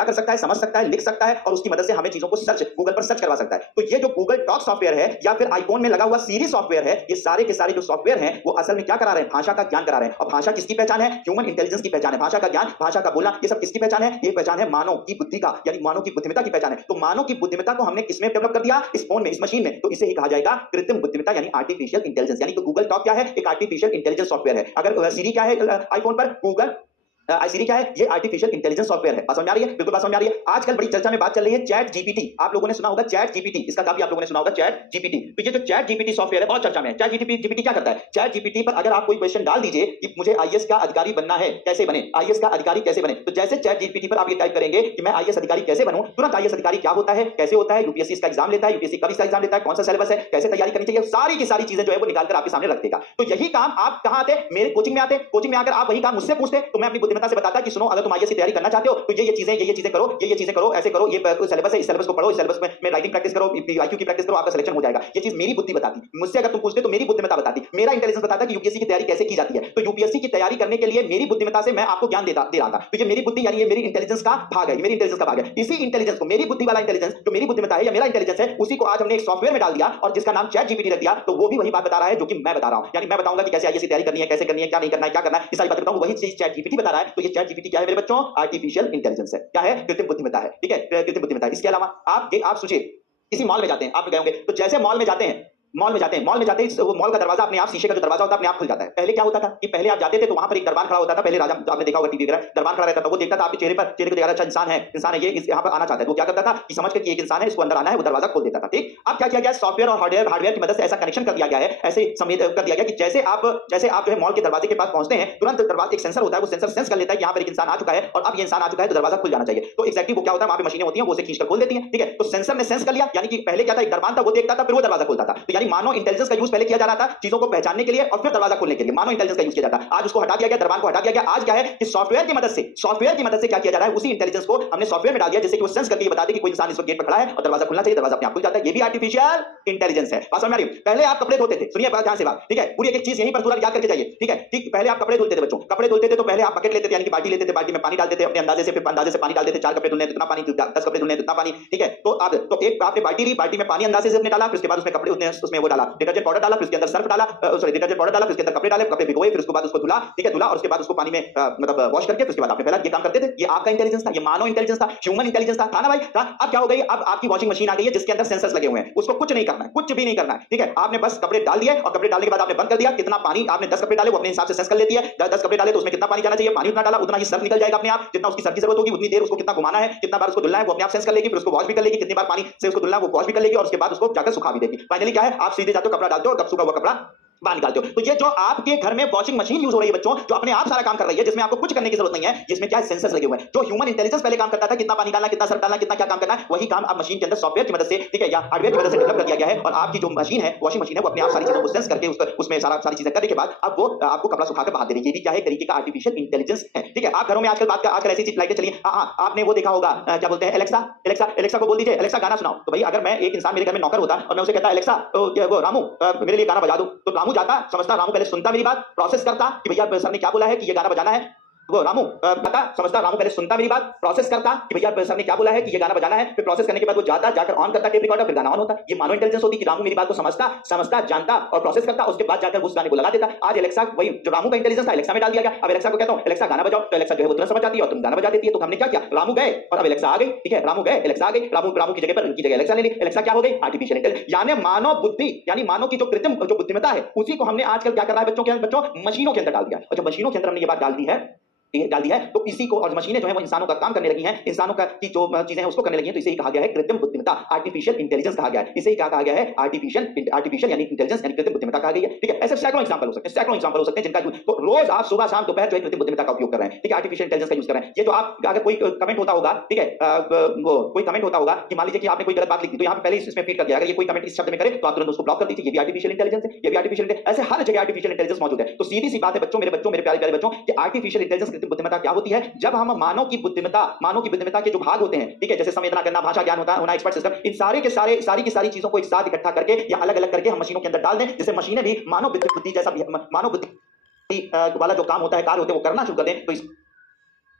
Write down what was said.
क्या कर सकता है, समझ सकता है, लिख सकता है और उसकी मदद से हमें चीजों को सर्च गूगल पर सर्च करवा सकता है। तो ये जो गूगल टॉक सॉफ्टवेयर है या फिर आईफोन में लगा हुआ सीरी सॉफ्टवेयर है, ये सारे के सारे जो सॉफ्टवेयर हैं वो असल में क्या करा रहे हैं, भाषा का ज्ञान करा रहे हैं। और भाषा किसकी पहचान है, ह्यूमन इंटेलिजेंस की पहचान है। भाषा का ज्ञान, भाषा का बोलना, ये सब किसकी पहचान है, ये पहचान है मानव की बुद्धि का, यानी मानव की बुद्धिमत्ता की पहचान है। तो मानव की बुद्धिमत्ता को हमने किसमें डेवलप कर दिया, इस फोन में, इस मशीन में। तो इसे ही कहा जाएगा कृत्रिम बुद्धिमत्ता यानी आर्टिफिशियल इंटेलिजेंस। यानी कि गूगल टॉक क्या है, एक आर्टिफिशियल इंटेलिजेंस सॉफ्टवेयर है। अगर सीरी क्या है आईफोन पर, गूगल सीरी क्या है, ये आर्टिफिशियल इंटेलिजेंस सॉफ्टवेयर है। बात समझ आ रही है, बिल्कुल बात समझ आ रही है। आजकल बड़ी चर्चा में बात चल रही है चैट जीपीटी। आप लोगों ने सुना होगा चैट जीपीटी, इसका काफी आप लोगों ने सुना होगा चैट जीपीटी। तो ये जो चैट जीपीटी सॉफ्टवेयर है बहुत चर्चा में है। चैट जीपीटी क्या करता है, चैट जीपीटी पर अगर आप कोई क्वेश्चन डाल दीजिए कि मुझे आईएएस का अधिकारी बनना है, कैसे बने, आईएएस का अधिकारी कैसे बने, तो जैसे चैट जीपीटी पर आप ये टाइप करेंगे कि मैं आईएएस अधिकारी कैसे बनूं, तुरंत आईएएस अधिकारी क्या होता है, कैसे होता है, यूपीएससी इसका एग्जाम लेता है, यूपीएससी कब इसका एग्जाम लेता है, कौन सा सिलेबस है, कैसे तैयारी करनी चाहिए, सारी की सारी चीजें जो है वो निकालकर आपके सामने रख देगा। तो यही काम आप कहां आते, मेरे कोचिंग में आते, कोचिंग में आकर आप वही काम मुझसे पूछते, तो मैं अपनी बुद्धिमत्ता से बताता कि सुनो, अगर तुम आईएएस की तैयारी करना चाहते हो तो ये चीजें करो, ये चीजें करो, ऐसे करो, ये सिलेबस है, इस सिलेबस को पढ़ो, इस सिलेबस में राइटिंग प्रैक्टिस करो, आईक्यू की प्रैक्टिस करो, आपका सिलेक्शन हो जाएगा। ये चीज मेरी बुद्धि बताती, मुझसे अगर तुम पूछते तो मेरी बुद्धिमत्ता बताती, मेरा इंटेलिजेंस बताता कि यूपीएससी की तैयारी कैसे की जाती है। तो यूपीएससी की तैयारी करने के लिए मेरी बुद्धिमत्ता से मैं आपको ज्ञान दे रहा था। तो ये मेरी बुद्धि यानी ये मेरी इंटेलिजेंस का भाग है, मेरी इंटेलिजेंस का भाग है। इसी इंटेलिजेंस को, मेरी बुद्धि वाला इंटेलिजेंस जो मेरी बुद्धिमत्ता है या मेरा इंटेलिजेंस है, उसी को आज हमने एक सॉफ्टवेयर में डाल दिया और जिसका नाम चैट जीपीटी रख दिया। तो वो भी वही बात बता रहा है जो कि मैं बता रहा हूं, यानी मैं बताऊंगा कि कैसे आईएएस की तैयारी करनी है, कैसे करनी है, क्या नहीं करना है, क्या करना है, ये सारी बातें बताऊंगा, वही चीज चैट जीपीटी बता रहा है। तो ये चैट जीपीटी क्या है मेरे बच्चों, आर्टिफिशियल इंटेलिजेंस है। क्या है, कृत्रिम बुद्धिमत्ता है। ठीक है, कृत्रिम बुद्धिमत्ता। इसके अलावा आप सोचिए, किसी मॉल में जाते हैं, आप गए होंगे, तो जैसे मॉल में जाते हैं, मॉल में जाते हैं, वो मॉल का दरवाजा अपने आप, शीशे का जो दरवाजा होता है अपने आप खुल जाता है। पहले क्या होता था कि पहले आप जाते थे तो वहां पर एक दरबान खड़ा होता था, पहले राजा, आपने देखा होगा टीवी वगैरह, दरबान खड़ा रहता था, वो देखता था आपके चेहरे को देखा, अच्छा इंसान है, ये यहाँ पर आना चाहता है। तो क्या करता था कि समझ के कि एक इंसान है, इसको अंदर आना है, वो दरवाजा खोल देता था। ठीक, अब क्या किया गया, सॉफ्टवेयर और हार्डवेयर की मदद से ऐसा कनेक्शन कर दिया गया है, ऐसे कर दिया गया कि जैसे आप जो है मॉल के दरवाजे के पास पहुंचते हैं, तुरंत दरवाजे, एक सेंसर होता है, वो सेंसर सेंस कर लेता है कि यहाँ पर एक इंसान आ चुका है और अब ये इंसान आ चुका है तो दरवाजा खुल जाना चाहिए। तो एक्जैक्टली वो क्या होता है, वहां पे मशीनें होती हैं, वो उसे खींचकर खोल देती हैं। ठीक है, तो सेंसर ने सेंस कर लिया, यानी कि पहले क्या था, एक दरबान था, वो देखता था, फिर वो दरवाजा खोलता था। तो यानी मानो इंटेलिजेंस का यूज पहले किया जा रहा था चीजों को पहचानने के लिए और फिर दरवाजा खोलने के लिए, मानो इंटेलिजेंस का यूज किया जाता है। आज उसको हटा दिया गया, दरबान को हटा दिया गया। आज क्या है कि सॉफ्टवेयर की मदद से क्या किया जा रहा है, उसी इंटेलिजेंस को हमने सॉफ्टवेयर में डाल दिया, जैसे कि वो सेंस करके ये बता दे कि कोई इंसान इस वक्त गेट पर खड़ा है और दरवाजा खुलना चाहिए, दरवाजा अपने आप खुल जाता है। ये भी आर्टिफिशियल इंटेलिजेंस है। बात समझ में आ रही है? पहले आप कपड़े धोते थे, सुनिए ध्यान से बात, ठीक है, पूरी एक चीज यहीं पर पूरा याद करके जाइए। ठीक है, ठीक, पहले आप कपड़े धुलते थे बच्चों, कपड़े धुलते थे तो पहले आप बकेट लेते थे, यानी कि बाल्टी लेते थे, बाल्टी में पानी डालते थे अपने अंदाजे से, फिर अंदाजे से पानी डालते थे, 4 कपड़े धुलने कितना पानी, 10 कपड़े धुलने कितना पानी। ठीक है, तो अब तो एक आपने बाल्टी ली, बाल्टी में पानी अंदाजे से अपने डाला, फिर उसके बाद उसमें कपड़े, उसमें वो डाला, डिटर्जेंट पाउडर डाला, फिर उसके अंदर सर्फ डाला, सॉरी डिटर्जेंट पाउडर डाला, फिर उसके अंदर कपड़े डाले, कपड़े भिगोए, फिर उसके बाद उसको धुला। ठीक है, धुला और उसके बाद उसको पानी में मतलब वॉश करके, फिर उसके बाद आपने पहला ये काम करते थे। ये आपका इंटेलिजेंस था, ये मानव इंटेलिजेंस था, ह्यूमन इंटेलिजेंस था ना भाई, था। अब क्या हो गई, अब आपकी वॉशिंग मशीन आ गई है जिसके अंदर सेंसर्स लगे हुए हैं, उसको कुछ नहीं करना है, कुछ भी नहीं करना है। ठीक है, आपने बस कपड़े डाल दिए और कपड़े डालने के बाद आपने बंद कर दिया, कितना पानी आपने 10 कपड़े डाले वो अपने हिसाब से सेंस कर लेती है, 10 कपड़े डाले तो उसमें कितना पानी जाना चाहिए, पानी उतना डाला, उतना ही सर्फ निकल जाएगा अपने आप, जितना उसकी सर्फ की जरूरत होगी उतनी देर उसको कितना घुमाना है, कितना बार उसको धुलना है, वो अपने आप सेंस कर लेगी, फिर उसको वॉश भी कर लेगी, कितनी बार पानी से उसको धुलना है वो वॉश भी कर लेगी और उसके बाद उसको जाकर सुखा भी देगी। फाइनली क्या है, आप सीधे जाते हो, कपड़ा डालते हो और कब सूखा हुआ कपड़ा बाहर निकालते हो। तो ये जो आपके घर में वॉशिंग मशीन यूज हो रही है बच्चों, जो अपने आप सारा काम कर रही है, जिसमें आपको कुछ करने की जरूरत नहीं है, जिसमें क्या सेंसर्स लगे हुए हैं। जो ह्यूमन इंटेलिजेंस पहले काम करता था, कितना पानी डालना, कितना सर्फ डालना, कितना क्या काम करना है, वही काम अब मशीन के अंदर सॉफ्टवेयर की मदद से, ठीक है, या हार्डवेयर की मदद से डेवलप कर दिया गया है। और आपकी जो मशीन है, वॉशिंग मशीन है, वो अपने आप सारी चीजों को सेंस करके उसमें सारी चीजें करने के बाद अब वो आपको कपड़ा सुखाकर बाहर दे रही है। ये भी क्या है, एक तरीके का आर्टिफिशियल इंटेलिजेंस है। ठीक है, आप घरों में आजकल ऐसी चीज लाइटें चली, आपने वो देखा होगा, क्या बोलते हैं, एलेक्सा, एलेक्सा को बोल दीजिए, एलेक्सा गाना सुनाओ। तो भाई अगर मैं, एक इंसान मेरे घर में नौकर होता और मैं उसे कहता एलेक्सा, वो रामू मेरे लिए गाना बजा दो, तो रामू जाता, समझता, रामू पहले सुनता मेरी बात, प्रोसेस करता कि भैया सर ने क्या बोला है कि ये गाना बजाना है, वो रामू पता समझता, रामू पहले सुनता मेरी बात, प्रोसेस करता कि भैया सर ने क्या बोला है कि ये गाना बजाना है, फिर प्रोसेस करने के बाद वो जाता, जाकर ऑन करता टेप रिकॉर्डर, फिर गाना ऑन होता। ये मानो इंटेलिजेंस होती कि रामू मेरी बात को समझता, जानता और प्रोसेस करता, उसके बाद जाकर उस गाने को लगा देता। आज एलेक्सा, वही जो रामू का इंटेलिजेंस था, एलेक्सा में डाल दिया गया। अब एलेक्सा को कहता हूं एलेक्सा गाना बजाओ, तो एलेक्सा जो है वो तुरंत समझ जाती है और तुम गाना बजा देती है। तो हमने क्या किया, रामू गए और अब एलेक्सा आ गई। ठीक है, रामू गए, एलेक्सा आ गई, रामू की जगह एलेक्सा ले ली। एलेक्सा क्या हो गई, आर्टिफिशियल इंटेलिजेंस, यानी मानव बुद्धि, यानी मानव की जो कृत्रिम जो बुद्धिमत्ता है, उसी को हमने आजकल क्या कर रहा है बच्चों मशीनों के अंदर डाल दिया। और जब मशीनों के अंदर हमने ये बात डाल दी है, तो इसी को, और मशीनें जो है वो इंसानों का काम करने लगी हैं, इंसानों का की जो चीजें हैं उसको करने लगी हैं, तो इसे ही कहा गया है कृत्रिम बुद्धिमत्ता, आर्टिफिशियल इंटेलिजेंस कहा गया है। इसे ही क्या कहा गया है, आर्टिफिशियल यानी इंटेलिजेंस यानी कृत्रिम बुद्धिमत्ता कहा गया है। ठीक है, ऐसे सैकड़ों एग्जांपल हो सकते हैं जिनका तो रोज आप सुबह शाम दोपहर जो है कृत्रिम बुद्धिमत्ता का उपयोग कर रहे हैं। ठीक है, आर्टिफिशियल इंटेलिजेंस का यूज कर रहे हैं। ये जो आप, अगर कोई कमेंट होता होगा, ठीक है, वो कोई कमेंट होता होगा कि मान लीजिए कि आपने कोई गलत बात लिख दी, तो यहाँ पे पहले इसमें फीड कर दिया, अगर ये कोई कमेंट इस शब्द में करे तो आप तुरंत उसको ब्लॉक कर दीजिए। ये भी आर्टिफिशियल इंटेलिजेंस है, ये भी आर्टिफिशियल इंटेलिजेंस, ऐसे हर जगह आर्टिफिशियल इंटेलिजेंस मौजूद है। तो सीधी सी बात है बच्चों, मेरे प्यारे बच्चों, कि आर्टिफिशियल इंटेलिजेंस कृत्रिम बुद्धिमत्ता क्या होती है, जब हम मानव की बुद्धिमत्ता के जो भाग होते हैं, ठीक है, जैसे संवेदना करना, भाषा ज्ञान होना, एक्सपर्ट सिस्टम, इन सारी की सारी चीजों को एक साथ इकट्ठा करके या अलग-अलग करके हम मशीनों के अंदर डाल दें, जिससे मशीनें भी मानव बुद्धि जैसा, मानव बुद्धि वाला जो काम होता है, कार्य होते हैं, वो करना शुरू कर दें। तो